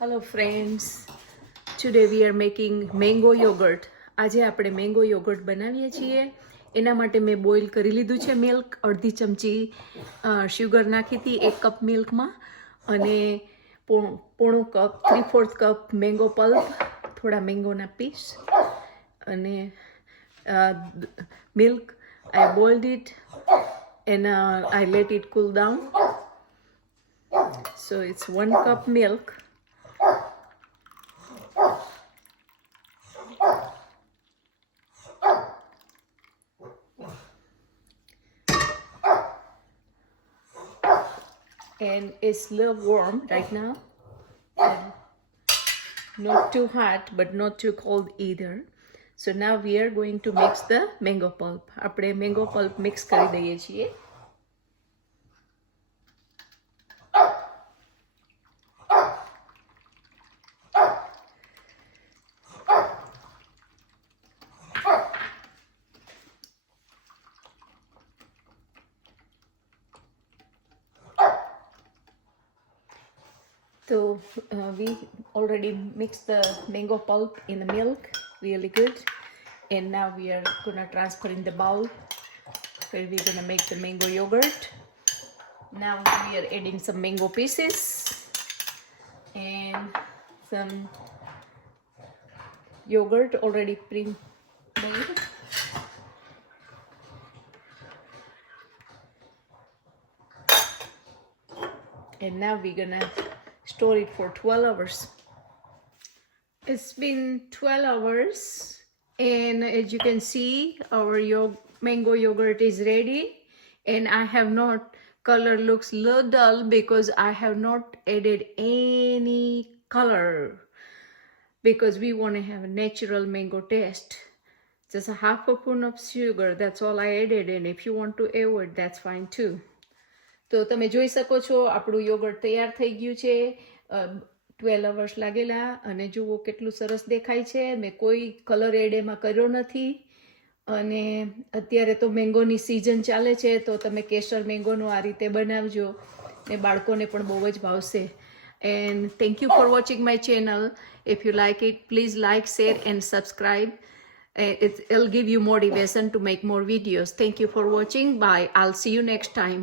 Hello friends, today we are making mango yogurt. આજે આપણે mango yoghurt બનાવીએ છીએ. એના માટે મેં બોઇલ કરી લીધું છે મિલ્ક, અડધી ચમચી શુગર નાખી હતી 1 કપ મિલ્કમાં, અને પોણું કપ 3/4 કપ મેંગો પલ્પ, થોડા મેંગોના પીસ, અને milk. I boiled it and I let it cool down. So it's 1 cup milk. And it's a little warm right now. Not too hot, but not too cold either. So now we are going to mix the mango pulp. આપણે mango pulp mix કરી દઈએ છીએ. So we already mixed the mango pulp in the milk really good, and now we are gonna transfer in the bowl where we're gonna make the mango yogurt. Now we are adding some mango pieces and some yogurt already pre-made. And now we're gonna store it for 12 hours. It's been 12 hours, and as you can see, our mango yogurt is ready. And I have not, color looks a little dull because I have not added any color, because we want to have a natural mango taste. Just a half a spoon of sugar, that's all I added, and if you want to avoid, that's fine too. તો તમે જોઈ શકો છો આપણું yoghurt તૈયાર થઈ ગયું છે. 12 અવર્સ લાગેલા, અને જુઓ કેટલું સરસ દેખાય છે. મેં કોઈ કલર એડ એમાં કર્યો નથી, અને અત્યારે તો મેંગોની સિઝન ચાલે છે, તો તમે કેસર મેંગોનું આ રીતે બનાવજો, ને બાળકોને પણ બહુ જ ભાવશે. And thank you for watching my channel. If you like it, please like, share and subscribe. It'll give you motivation to make more videos. Thank you for watching. Bye. I'll see you next time.